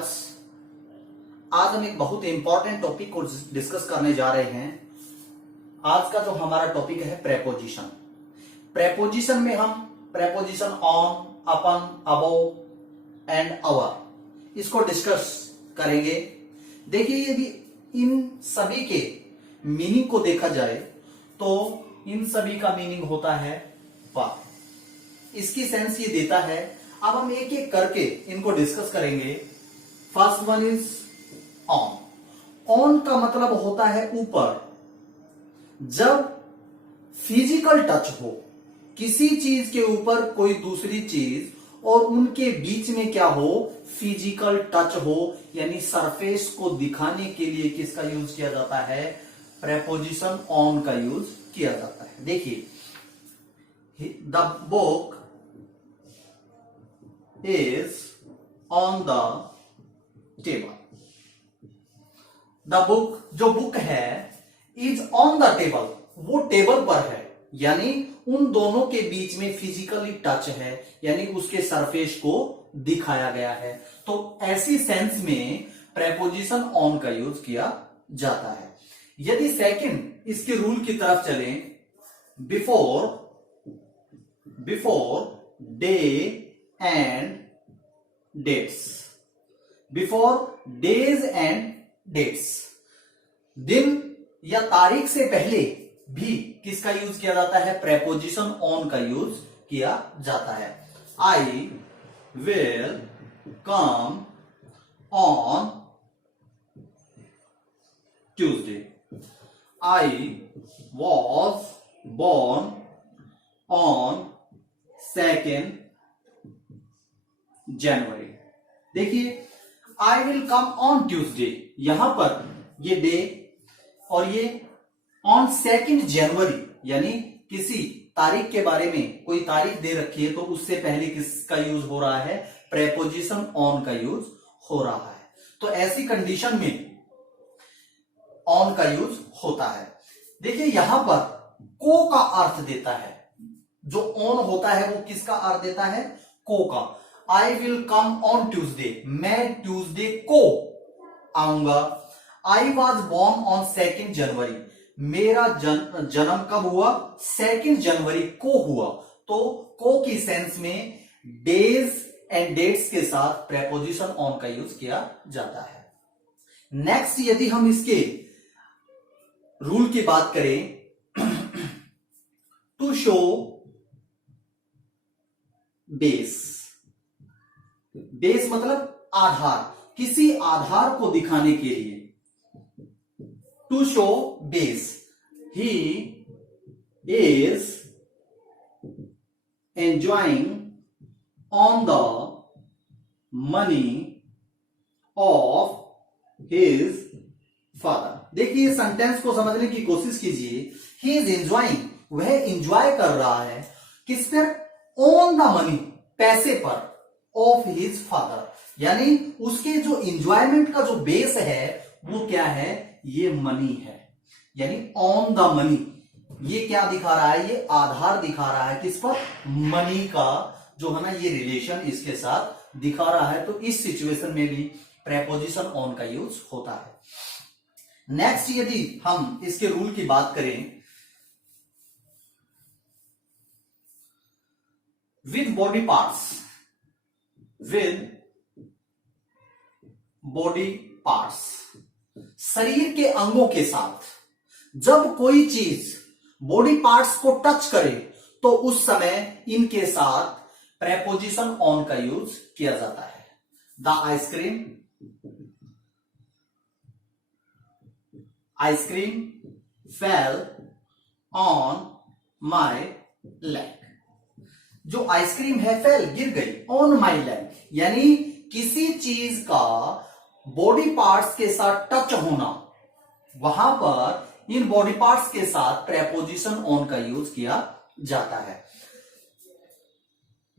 आज हम एक बहुत इंपॉर्टेंट टॉपिक को डिस्कस करने जा रहे हैं। आज का जो हमारा टॉपिक है प्रेपोजिशन। प्रेपोजिशन में हम preposition on, upon, above and our इसको डिस्कस करेंगे। देखिए, यदि इन सभी के मीनिंग को देखा जाए तो इन सभी का मीनिंग होता है पर। इसकी सेंस ये देता है। अब हम एक एक करके इनको डिस्कस करेंगे। First one is on. On का मतलब होता है ऊपर। जब फिजिकल टच हो किसी चीज के ऊपर कोई दूसरी चीज और उनके बीच में क्या हो, फिजिकल टच हो, यानी सरफेस को दिखाने के लिए किसका यूज किया जाता है, प्रेपोजिशन ऑन का यूज किया जाता है। देखिए, the book is on the table. The book, जो बुक है, इज ऑन द टेबल, वो टेबल पर है, यानी उन दोनों के बीच में फिजिकली टच है, यानी उसके सरफेस को दिखाया गया है। तो ऐसी सेंस में प्रेपोजिशन ऑन का यूज किया जाता है। यदि सेकंड इसके रूल की तरफ चलें, before day and dates, before days and dates, दिन या तारीख से पहले भी किसका यूज किया जाता है, प्रेपोजिशन ऑन का यूज किया जाता है। I will come on Tuesday. I was born on 2 January. देखिए, I will come on Tuesday, यहां पर ये डे और ये ऑन 2 जनवरी, यानी किसी तारीख के बारे में कोई तारीख दे रखी है तो उससे पहले किसका यूज हो रहा है, प्रेपोजिशन ऑन का यूज हो रहा है। तो ऐसी कंडीशन में ऑन का यूज होता है। देखिए, यहां पर को का अर्थ देता है। जो ऑन होता है वो किसका अर्थ देता है, को का। आई विल कम ऑन ट्यूसडे, मैं ट्यूसडे को आऊंगा। आई वॉज बोर्न ऑन 2 जनवरी, मेरा जन्म कब हुआ, 2 जनवरी को हुआ। तो को की सेंस में डेज एंड डेट्स के साथ प्रेपोजिशन ऑन का यूज किया जाता है। नेक्स्ट, यदि हम इसके रूल की बात करें, टू शो बेस। बेस मतलब आधार, किसी आधार को दिखाने के लिए। To show base, he is enjoying on the money of his father. देखिए, सेंटेंस को समझने की कोशिश कीजिए। ही इज एंजॉइंग, वह एंजॉय कर रहा है किस पर, ऑन द मनी, पैसे पर, ऑफ हिज फादर, यानी उसके जो एंजॉयमेंट का जो बेस है वो क्या है, ये मनी है। यानी ऑन द मनी, ये क्या दिखा रहा है, ये आधार दिखा रहा है किस पर, मनी का जो है ना, ये रिलेशन इसके साथ दिखा रहा है। तो इस सिचुएशन में भी प्रेपोजिशन ऑन का यूज होता है। नेक्स्ट, यदि हम इसके रूल की बात करें, with body parts, with body parts, शरीर के अंगों के साथ जब कोई चीज बॉडी पार्ट्स को टच करे तो उस समय इनके साथ प्रेपोजिशन ऑन का यूज किया जाता है। The ice cream fell on my leg. जो आइसक्रीम है, फेल, गिर गई, ऑन माई लेग, यानी किसी चीज का बॉडी पार्ट्स के साथ टच होना, वहां पर इन बॉडी पार्ट्स के साथ प्रेपोजिशन ऑन का यूज किया जाता है।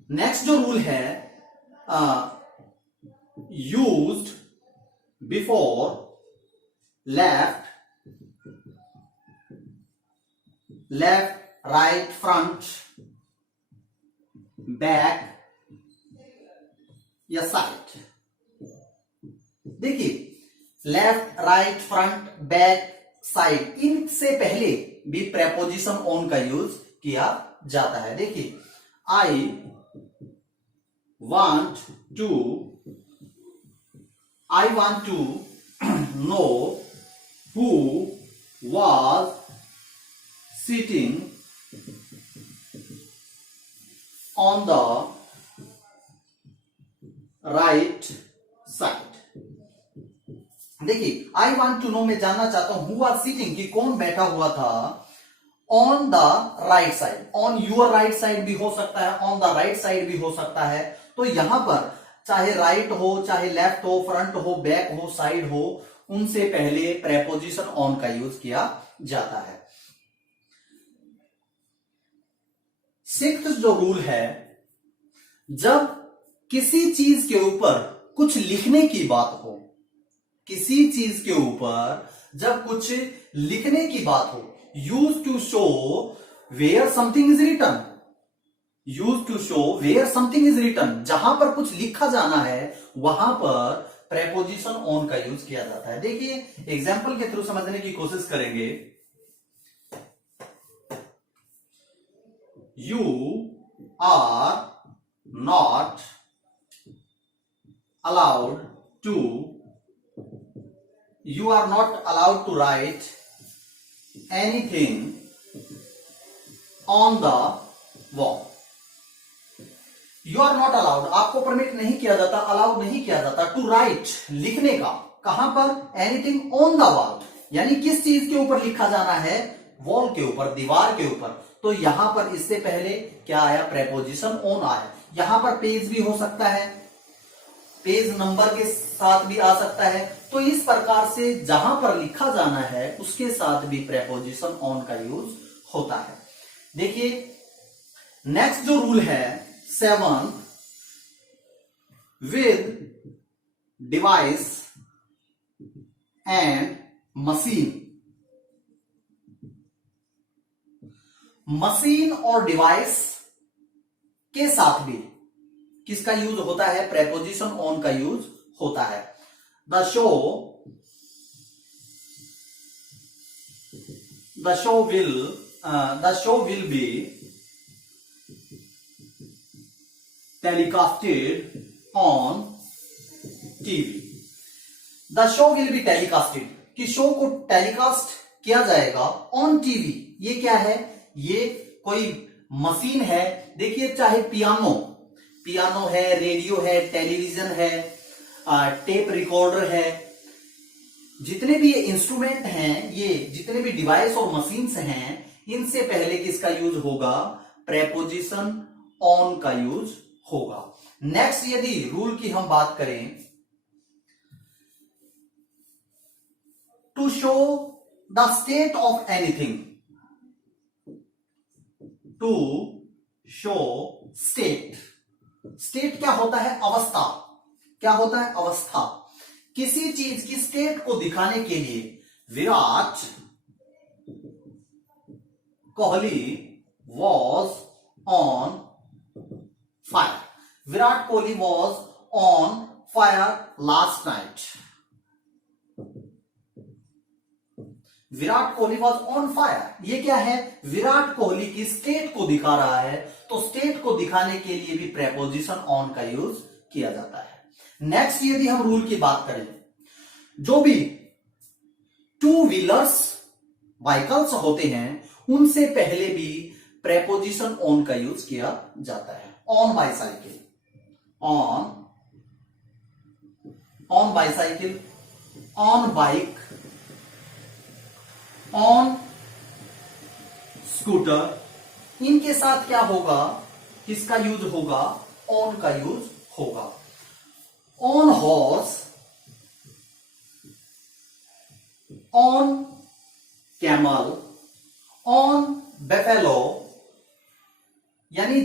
नेक्स्ट जो रूल है, used before left, right, front, back या साइड। देखिए left, right, front, back, side, इनसे पहले भी प्रेपोजिशन ऑन का यूज किया जाता है। देखिए I want to, I want to know who was sitting on the right side। देखिए आई वांट टू नो में जानना चाहता हूं हु वाज सिटिंग, कि कौन बैठा हुआ था on the right side. On your right side भी हो सकता है, ऑन द राइट साइड भी हो सकता है। तो यहां पर चाहे राइट हो, चाहे लेफ्ट हो, फ्रंट हो, बैक हो, साइड हो, उनसे पहले प्रेपोजिशन ऑन का यूज किया जाता है। सिक्स्थ जो रूल है, जब किसी चीज के ऊपर कुछ लिखने की बात हो, किसी चीज के ऊपर जब कुछ लिखने की बात हो, use to show where something is written, use to show where something is written, जहां पर कुछ लिखा जाना है वहां पर प्रेपोजिशन ऑन का यूज किया जाता है। देखिए एग्जाम्पल के थ्रू समझने की कोशिश करेंगे। You are not allowed to, you are not allowed to write anything on the wall. You are not allowed, आपको परमिट नहीं किया जाता, अलाउड नहीं किया जाता टू राइट, लिखने का, कहां पर, एनीथिंग ऑन द वॉल, यानी किस चीज के ऊपर लिखा जाना है, वॉल के ऊपर, दीवार के ऊपर। तो यहां पर इससे पहले क्या आया, प्रेपोजिशन ऑन आया। यहां पर पेज भी हो सकता है, पेज नंबर के साथ भी आ सकता है। तो इस प्रकार से जहां पर लिखा जाना है उसके साथ भी प्रेपोजिशन ऑन का यूज होता है। देखिए नेक्स्ट जो रूल है 7, with device and machine. Machine और डिवाइस के साथ भी किसका यूज होता है, प्रेपोजिशन ऑन का यूज होता है। The show will be telecasted on TV। The show will be telecasted, कि शो को टेलीकास्ट किया जाएगा ऑन टीवी। ये क्या है, ये कोई मशीन है। देखिए चाहे पियानो है, रेडियो है, टेलीविजन है, टेप रिकॉर्डर है, जितने भी ये इंस्ट्रूमेंट हैं, ये जितने भी डिवाइस और मशीन्स हैं, इनसे पहले किसका यूज होगा, प्रेपोजिशन ऑन का यूज होगा। नेक्स्ट यदि रूल की हम बात करें, to show the state of anything, to show state, state क्या होता है, अवस्था, क्या होता है, अवस्था। किसी चीज की स्टेट को दिखाने के लिए Virat Kohli was on fire, Virat Kohli was on fire last night, Virat Kohli was on fire. ये क्या है, विराट कोहली की स्टेट को दिखा रहा है। तो स्टेट को दिखाने के लिए भी प्रेपोजिशन ऑन का यूज किया जाता है। नेक्स्ट यदि हम रूल की बात करें, जो भी टू व्हीलर्स व्हीकल्स होते हैं उनसे पहले भी प्रेपोजिशन ऑन का यूज किया जाता है। On bicycle, on bicycle, on bike, on scooter, इनके साथ क्या होगा, किसका यूज होगा, ऑन का यूज होगा। On horse, on camel, on buffalo, यानी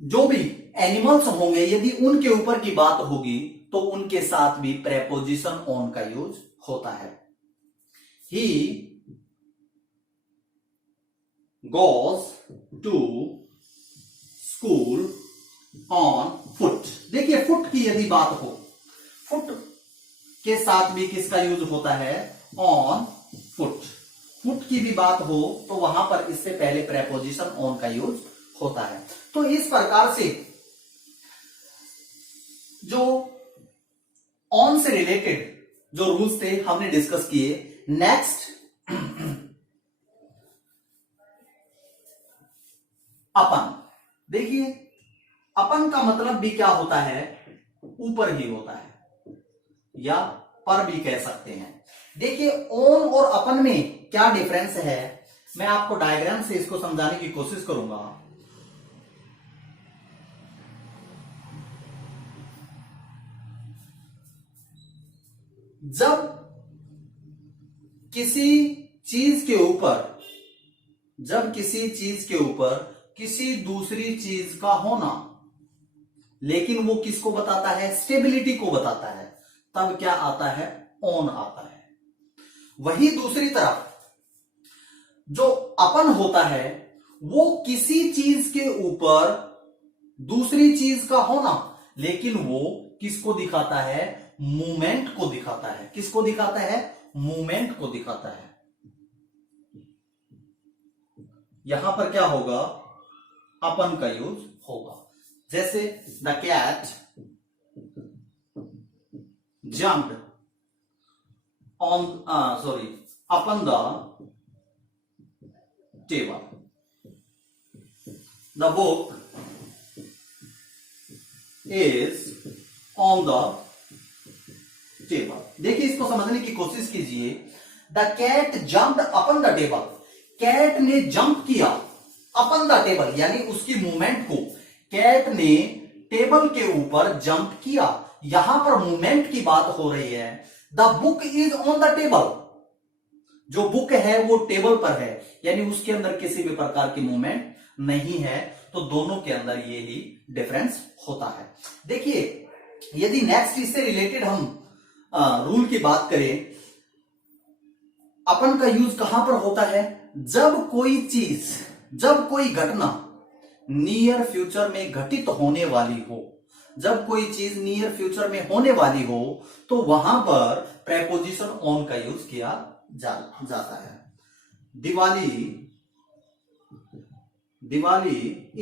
जो भी एनिमल्स होंगे यदि उनके ऊपर की बात होगी तो उनके साथ भी प्रेपोजिशन ऑन का यूज होता है। He goes to school on foot। देखिए फुट की यदि बात हो, फुट के साथ भी किसका यूज होता है? On foot. फुट की भी बात हो तो वहां पर इससे पहले प्रेपोजिशन ऑन का यूज होता है। तो इस प्रकार से जो ऑन से रिलेटेड जो रूल्स थे हमने डिस्कस किए। नेक्स्ट अपन। देखिए अपन का मतलब भी क्या होता है? ऊपर ही होता है या पर भी कह सकते हैं। देखिए ओन और अपन में क्या डिफरेंस है, मैं आपको डायग्राम से इसको समझाने की कोशिश करूंगा। जब किसी चीज के ऊपर किसी दूसरी चीज का होना, लेकिन वो किसको बताता है? स्टेबिलिटी को बताता है, तब क्या आता है? ऑन आता है। वही दूसरी तरफ जो अपन होता है वो किसी चीज के ऊपर दूसरी चीज का होना, लेकिन वो किसको दिखाता है? मूवमेंट को दिखाता है। किसको दिखाता है? मूवमेंट को दिखाता है। यहां पर क्या होगा? अपन का यूज होगा। जैसे the cat jumped on upon the table. The book is on the table. देखिए इसको समझने की कोशिश कीजिए। The cat jumped upon the table. Cat ने जंप किया अपन द टेबल, यानी उसकी मूवमेंट को कैट ने टेबल के ऊपर जंप किया। यहां पर मूवमेंट की बात हो रही है। The book is on the table. जो बुक है वो टेबल पर है, यानी उसके अंदर किसी भी प्रकार की मूवमेंट नहीं है। तो दोनों के अंदर ये ही डिफरेंस होता है। देखिए यदि नेक्स्ट इससे रिलेटेड हम रूल की बात करें, अपन का यूज कहां पर होता है? जब कोई घटना नियर फ्यूचर में घटित होने वाली हो, जब कोई चीज नियर फ्यूचर में होने वाली हो तो वहां पर प्रेपोजिशन ऑन का यूज किया जाता है। Diwali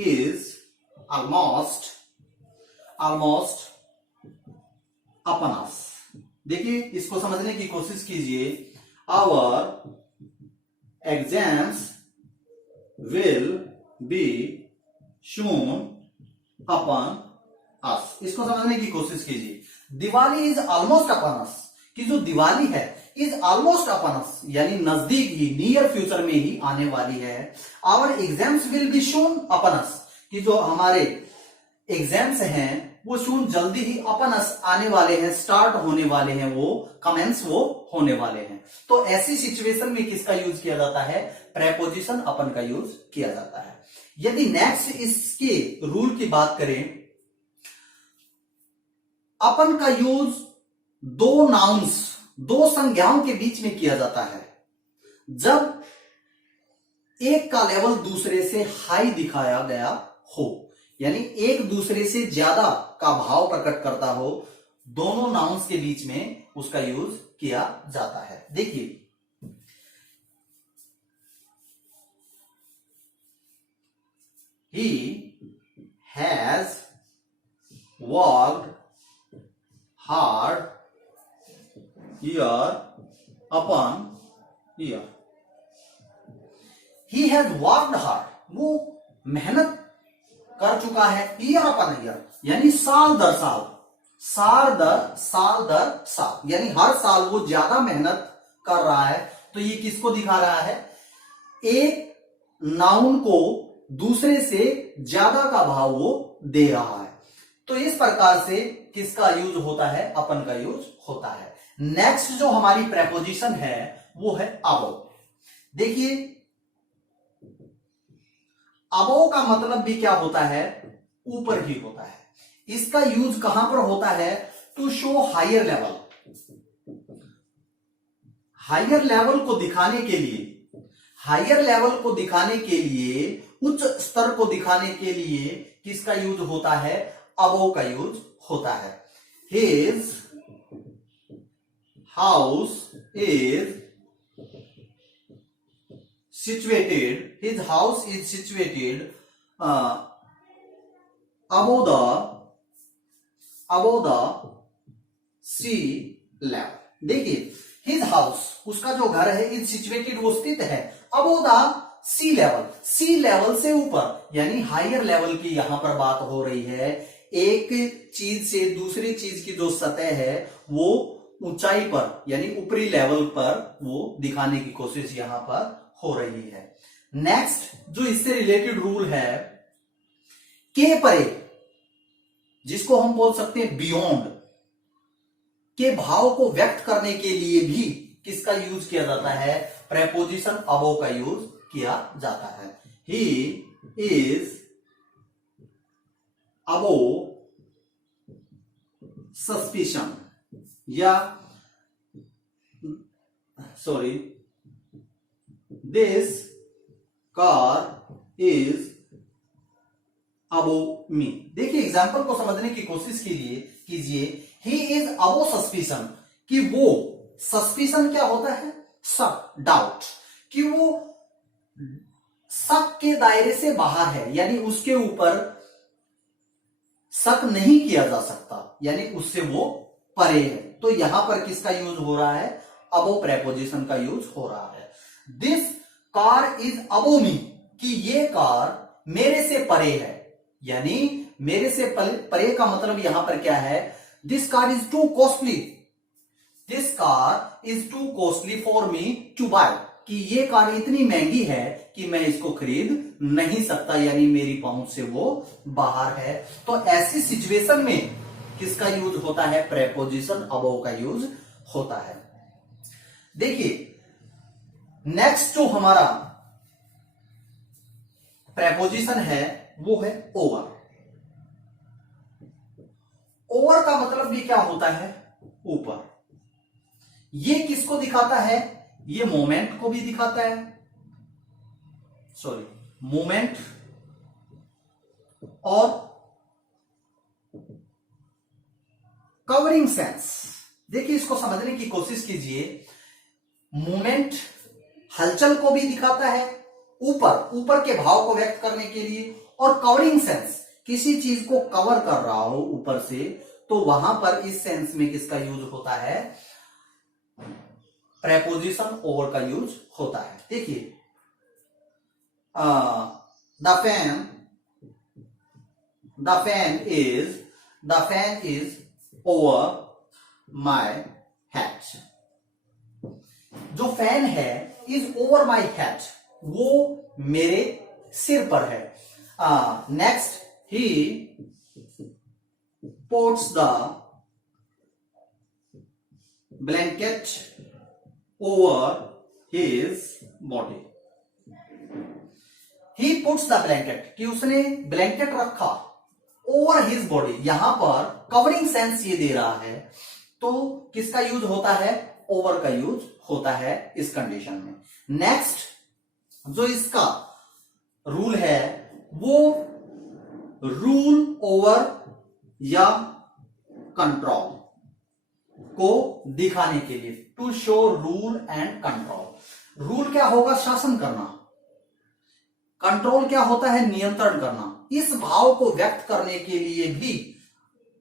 is almost upon us. देखिए इसको समझने की कोशिश कीजिए। Our exams will be soon upon us. इसको समझने की कोशिश कीजिए। Diwali is almost upon us, कि जो दिवाली है इज ऑलमोस्ट अपॉन अस, यानी नजदीक ही, नियर फ्यूचर में ही आने वाली है। Our exams will be soon upon us, कि जो हमारे एग्जाम्स हैं वो शून जल्दी ही अपन आने वाले हैं, स्टार्ट होने वाले हैं, वो कमेंस वो होने वाले हैं। तो ऐसी सिचुएशन में किसका यूज किया जाता है? प्रेपोजिशन अपन का यूज किया जाता है। यदि नेक्स्ट इसके रूल की बात करें, अपन का यूज दो नाउन्स, दो संज्ञाओं के बीच में किया जाता है। जब एक का लेवल दूसरे से हाई दिखाया गया हो, यानी एक दूसरे से ज्यादा का भाव प्रकट करता हो, दोनों नाउन्स के बीच में उसका यूज किया जाता है। देखिए he has worked hard year upon year। he has worked hard, वो मेहनत कर चुका है, ईयर अपॉन ईयर, यानी साल दर साल, यानी हर साल वो ज्यादा मेहनत कर रहा है। तो ये किसको दिखा रहा है? एक नाउन को दूसरे से ज्यादा का भाव वो दे रहा है। तो इस प्रकार से किसका यूज होता है? अपन का यूज होता है। नेक्स्ट जो हमारी प्रेपोजिशन है वो है अबव। देखिए अबव का मतलब भी क्या होता है? ऊपर ही होता है। इसका यूज कहां पर होता है? To show higher level. Higher level को दिखाने के लिए, उच्च स्तर को दिखाने के लिए किसका यूज होता है? अबव का यूज होता है। His house is situated, his house is situated above the sea level. देखिए his house, उसका जो घर है, is situated, वो स्थित है above the sea level, sea level से ऊपर, यानी हायर लेवल की यहां पर बात हो रही है। एक चीज से दूसरी चीज की जो सतह है वो ऊंचाई पर यानी ऊपरी लेवल पर वो दिखाने की कोशिश यहां पर हो रही है। नेक्स्ट जो इससे रिलेटेड रूल है, के परे, जिसको हम बोल सकते हैं बियॉन्ड, के भाव को व्यक्त करने के लिए भी किसका यूज किया जाता है? प्रेपोजिशन अबोव का यूज किया जाता है। ही इज अबोव सस्पिशन, या sorry, this car is above me. देखिए एग्जाम्पल को समझने की कोशिश कीजिए। ही इज अबोव सस्पिशन, कि वो, सस्पिशन क्या होता है? शक, डाउट, कि वो शक के दायरे से बाहर है, यानी उसके ऊपर शक नहीं किया जा सकता, यानी उससे वो परे है। तो यहां पर किसका यूज हो रहा है? अबोव प्रेपोजिशन का यूज हो रहा है। दिस कार इज अबोव मी, कि ये कार मेरे से परे है, यानी मेरे से परे का मतलब यहां पर क्या है? This car is too costly, this car is too costly for me to buy, कि ये कार इतनी महंगी है कि मैं इसको खरीद नहीं सकता, यानी मेरी पहुंच से वो बाहर है। तो ऐसी सिचुएशन में किसका यूज होता है? प्रेपोजिशन अबोव का यूज होता है। देखिए नेक्स्ट जो हमारा प्रेपोजिशन है वो है ओवर। ओवर का मतलब भी क्या होता है? ऊपर। ये किसको दिखाता है? ये मोमेंट को भी दिखाता है, सॉरी, मोमेंट और कवरिंग सेंस। देखिए इसको समझने की कोशिश कीजिए। मोमेंट हलचल को भी दिखाता है, ऊपर के भाव को व्यक्त करने के लिए, और कवरिंग सेंस, किसी चीज को कवर कर रहा हो ऊपर से, तो वहां पर इस सेंस में किसका यूज होता है? प्रेपोजिशन ओवर का यूज होता है। देखिए the fan is over my head. जो फैन है इज ओवर माई हेड, वो मेरे सिर पर है। Next, he puts the blanket over his body. He puts the blanket, कि उसने ब्लैंकेट रखा ओवर हिज बॉडी, यहां पर कवरिंग सेंस ये दे रहा है, तो किसका यूज होता है? ओवर का यूज होता है इस कंडीशन में। नेक्स्ट जो इसका रूल है वो रूल ओवर या कंट्रोल को दिखाने के लिए, to show rule and control. Rule क्या होगा? शासन करना। कंट्रोल क्या होता है? नियंत्रण करना। इस भाव को व्यक्त करने के लिए भी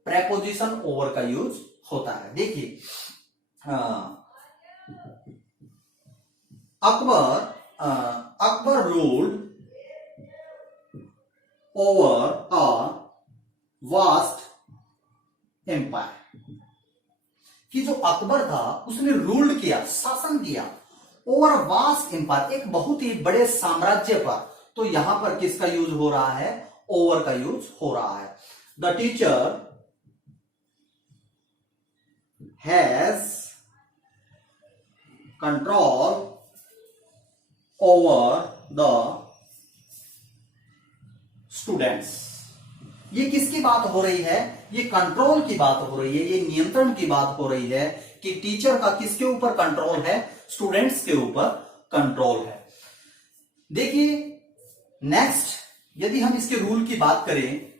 प्रेपोजिशन ओवर का यूज होता है। देखिए Akbar ruled over a vast empire, कि जो अकबर था उसने रूल्ड किया, शासन किया ओवर वास्ट एम्पायर, एक बहुत ही बड़े साम्राज्य पर। तो यहां पर किसका यूज हो रहा है? ओवर का यूज हो रहा है। The teacher has control over the students. ये किसकी बात हो रही है? ये कंट्रोल की बात हो रही है, ये नियंत्रण की बात हो रही है कि टीचर का किसके ऊपर कंट्रोल है? स्टूडेंट्स के ऊपर कंट्रोल है। देखिए नेक्स्ट, यदि हम इसके रूल की बात करें,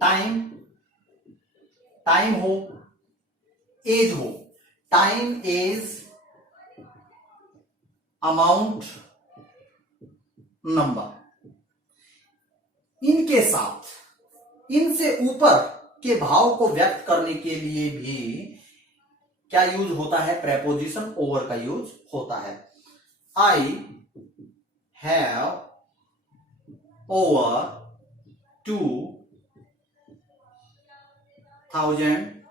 टाइम हो, एज हो, टाइम, एज, अमाउंट, नंबर, इनके साथ इनसे ऊपर के भाव को व्यक्त करने के लिए भी क्या यूज होता है? प्रेपोजिशन ओवर का यूज होता है। I have over 2000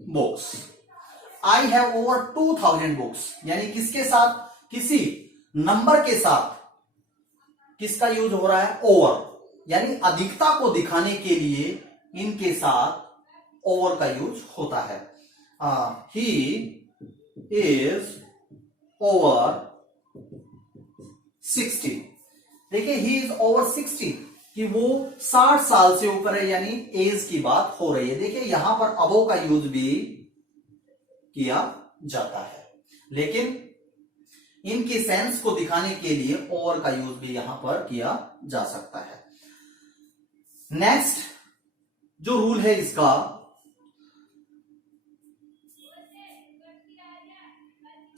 books. I have over 2000 books यानी किसके साथ? किसी नंबर के साथ किसका यूज हो रहा है? ओवर, यानी अधिकता को दिखाने के लिए इनके साथ ओवर का यूज होता है। He is over 60। देखिए, ही इज ओवर 60 कि वो 60 साल से ऊपर है, यानी एज की बात हो रही है। देखिए, यहां पर अबो का यूज भी किया जाता है, लेकिन इनकी सेंस को दिखाने के लिए ओवर का यूज भी यहां पर किया जा सकता है। नेक्स्ट जो रूल है इसका,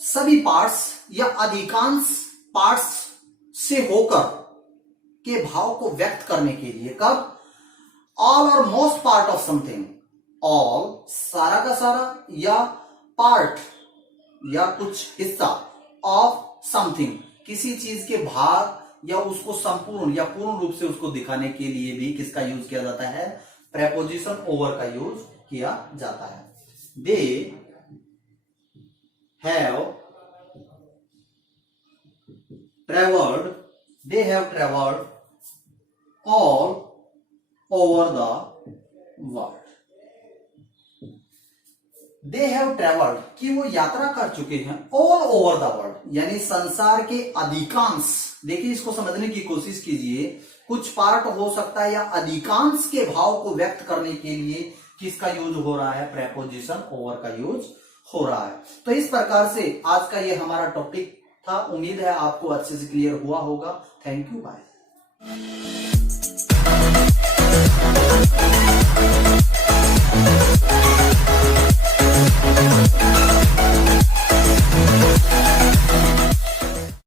सभी पार्ट्स या अधिकांश पार्ट्स से होकर के भाव को व्यक्त करने के लिए, कब? ऑल और most part of something, all सारा का सारा, या पार्ट या कुछ हिस्सा, ऑफ समथिंग किसी चीज के भाग या उसको संपूर्ण या पूर्ण रूप से उसको दिखाने के लिए भी किसका यूज किया जाता है? प्रेपोजिशन ओवर का यूज किया जाता है। They have travelled all over the world. They have travelled कि वो यात्रा कर चुके हैं, ऑल ओवर द वर्ल्ड यानी संसार के अधिकांश। देखिए, इसको समझने की कोशिश कीजिए, कुछ पार्ट हो सकता है या अधिकांश के भाव को व्यक्त करने के लिए किसका यूज हो रहा है? प्रेपोजिशन ओवर का यूज हो रहा है। तो इस प्रकार से आज का ये हमारा टॉपिक था। उम्मीद है आपको अच्छे से क्लियर हुआ होगा। Thank you, bye.